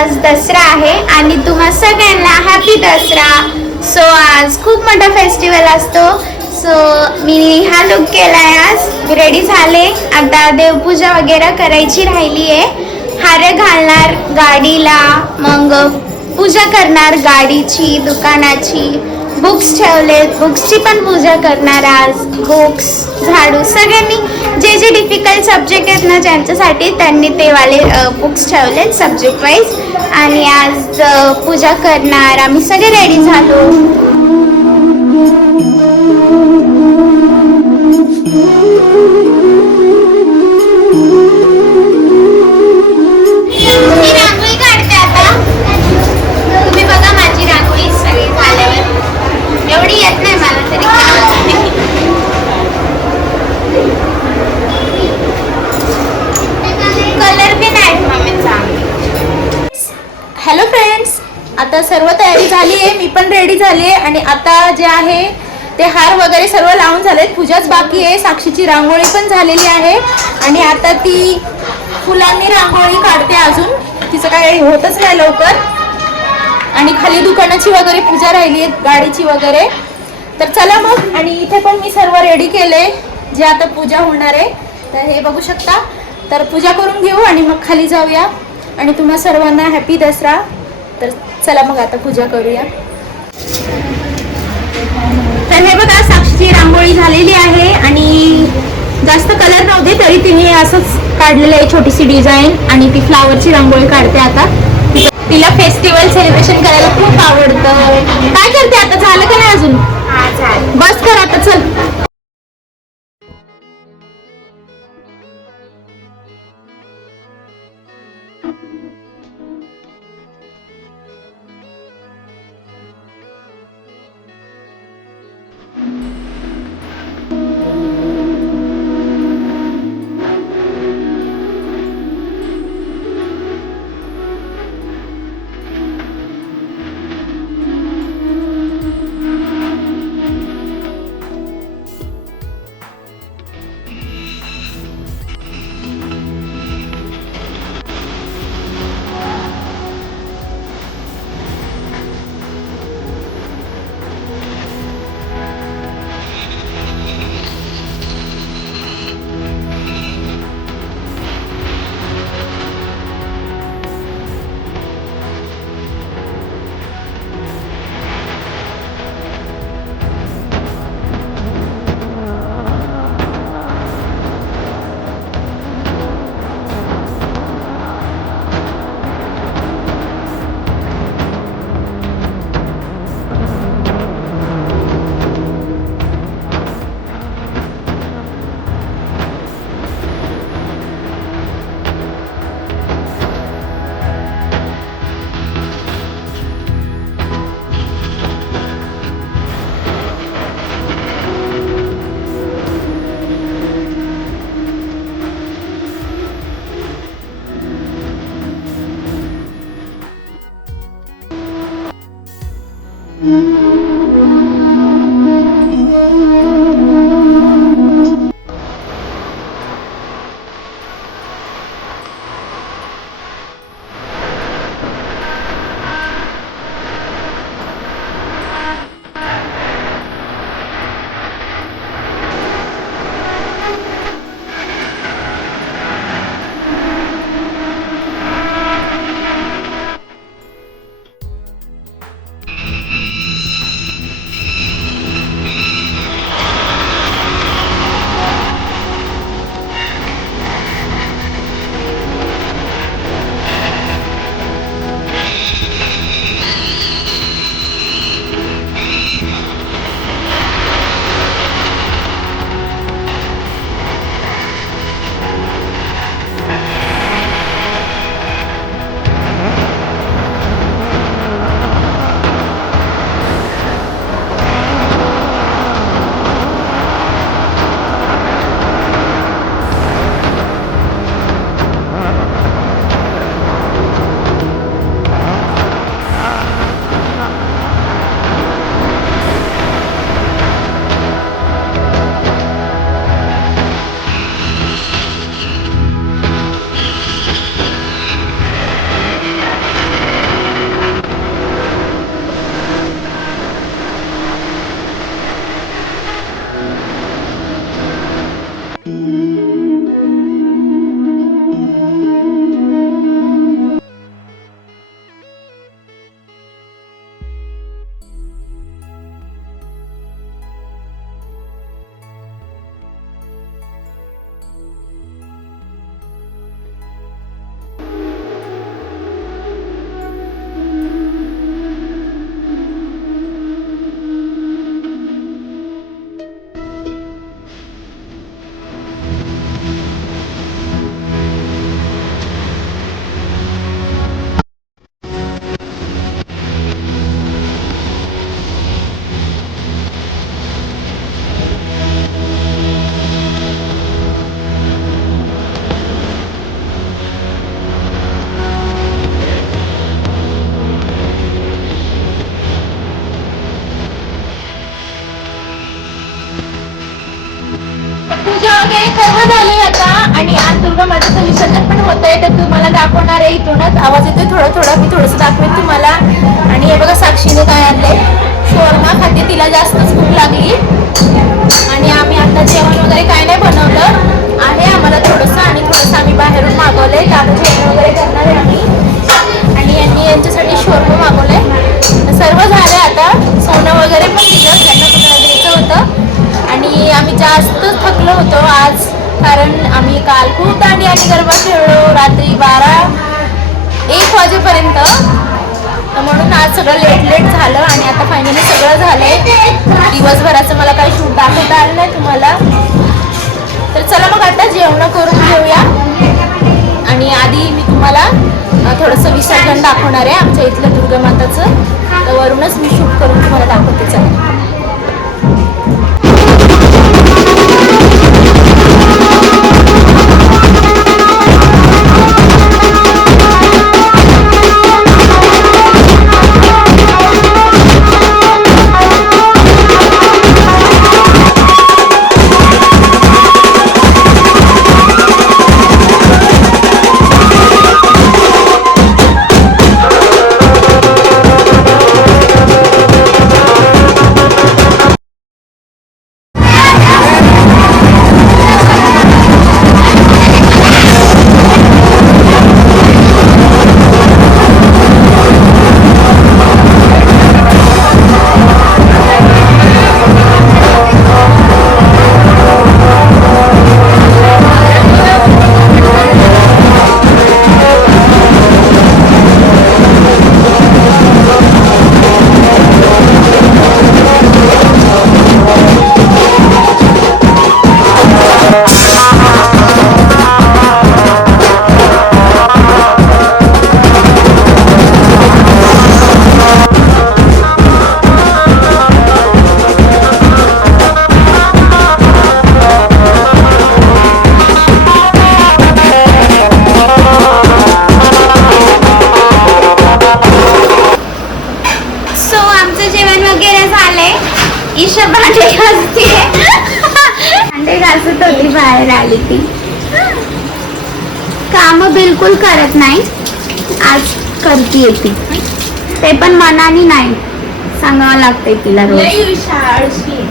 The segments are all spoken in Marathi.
आज दसरा आहे आणि तुम्हा सगळ्यांना हॅपी दसरा. सो आज खूप मोठा फेस्टिवल असतो. सो मी हा लुक केलाय. आज रेडी झाले. आता देवपूजा वगैरे करायची राहिली आहे. हार घालणार गाडीला, मग पूजा करणार गाडीची, दुकानाची. बुक्स ठेवले, बुक्सची पण पूजा करणार आज. बुक्स, झाडू, सगळ्यांनी जे जे डिफिकल्ट सब्जेक्ट आहेत ना ज्यांच्यासाठी, त्यांनी ते वाले बुक्स ठेवले सब्जेक्ट वाईज. आणि आज पूजा करणार. आम्ही सगळे रेडी झालो. मी रांगोळी काढते आता. तुम्ही बघा माझी रांगोळी सगळी झाल्यावर. एवढी येत नाही मला तरी. कलर बी नाही मम्मीचा. हॅलो फ्रेंड्स, आता सर्व तयारी झाली आहे. मी पण रेडी झाली आहे आणि आता जे आहे ते हार वगैरे सर्व लावून झालेत. पूजाच बाकी आहे. साक्षीची रांगोळी पण झालेली आहे आणि आता ती फुलांनी रांगोळी काढते. अजून तिचं काही होतच नाही लवकर. आणि खाली दुकानाची वगैरे पूजा राहिली आहे, गाडीची वगैरे. तर चला मग. आणि इथे पण मी सर्व रेडी केले जे आता पूजा होणार आहे. तर हे बघू शकता. तर पूजा करून घेऊ आणि मग खाली जाऊया. आणि तुम्हा सर्वांना हॅपी दसरा. तर चला मग आता पूजा करूया. तर हे बघा, साक्षीची रांगोळी झालेली आहे आणि जास्त कलर नव्हते तरी तिने असंच काढलेलं आहे, छोटीशी डिझाईन. आणि ती फ्लावरची रांगोळी काढते आता. तिला फेस्टिवल सेलिब्रेशन करायला खूप आवडतं. काय करते आता? झालं का नाही अजून? बस कर आता, चल. पूजा वगैरे सर्व झाली आता आणि आज दुर्गा मातेचं विसर्जन पण होतंय, तर तुम्हाला दाखवणार आहे. इथूनच आवाज येतोय थोडं थोडं, मी थोडंसं दाखवेन तुम्हाला. आणि हे बघा साक्षीने काय आणलंय, शोरमा खाते, तिला जास्तच भूक लागली. आणि आम्ही आता जेवण वगैरे काय नाही बनवलं आहे, आम्हाला थोडंसं आणि थोडंसं आम्ही बाहेरून मागवलंय, तर आता जेवण वगैरे करणार आहे आम्ही. आणि यांनी यांच्यासाठी शोरमा मागवलंय. सर्व झालं आता, सोनं वगैरे पण दिलं ज्यांना तुम्हाला द्यायचं होतं. आणि आम्ही जास्त थकलो होतो आज, कारण आम्ही काल खूप दांडी आणि गरबा खेळलो रात्री 12-1 वाजेपर्यंत, तर म्हणून आज सगळं लेट झालं. आणि आता फायनली सगळं झालंय. दिवसभराचं मला काही शूट दाखवता आलं नाही तुम्हाला, तर चला मग आता जेवण करून घेऊया. आणि आधी मी तुम्हाला थोडंसं विसर्जन दाखवणार आहे आमच्या इथलं दुर्गा माताचं, तर वरूनच मी शूट करून तुम्हाला दाखवते. चला. ईशा भांडे घासते, भांडे घासत होती, बाहेर आली ती. काम बिलकुल करत नाही, आज करतीये ती, ते पण मनाने नाही, सांगावं लागतंय तिला रोज. ईशा आळशी आहे,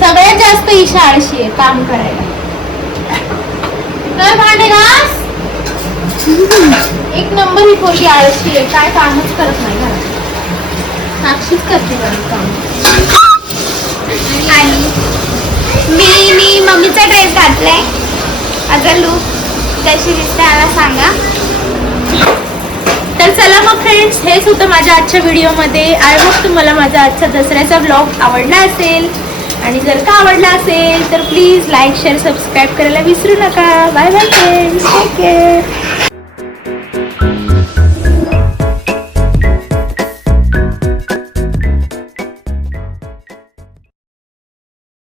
सगळ्यात जास्त ईशा आळशी आहे काम करायला. तर भांडे घास, एक नंबर ही पोरगी आळशी आहे, काय कामच करत नाही घरात. साक्षीच करते काम. आणि मी मम्मीचा ड्रेस घातलाय. अगं लूक कशी दिसते मला सांगा. तर चला मग फ्रेंड्स, हेच होतं माझ्या आजच्या व्हिडिओमध्ये. आय होप तुम्हाला माझा आजचा दसऱ्याचा ब्लॉग आवडला असेल, आणि जर का आवडला असेल तर प्लीज लाईक शेअर सबस्क्राईब करायला विसरू नका. Bye bye friends, take care.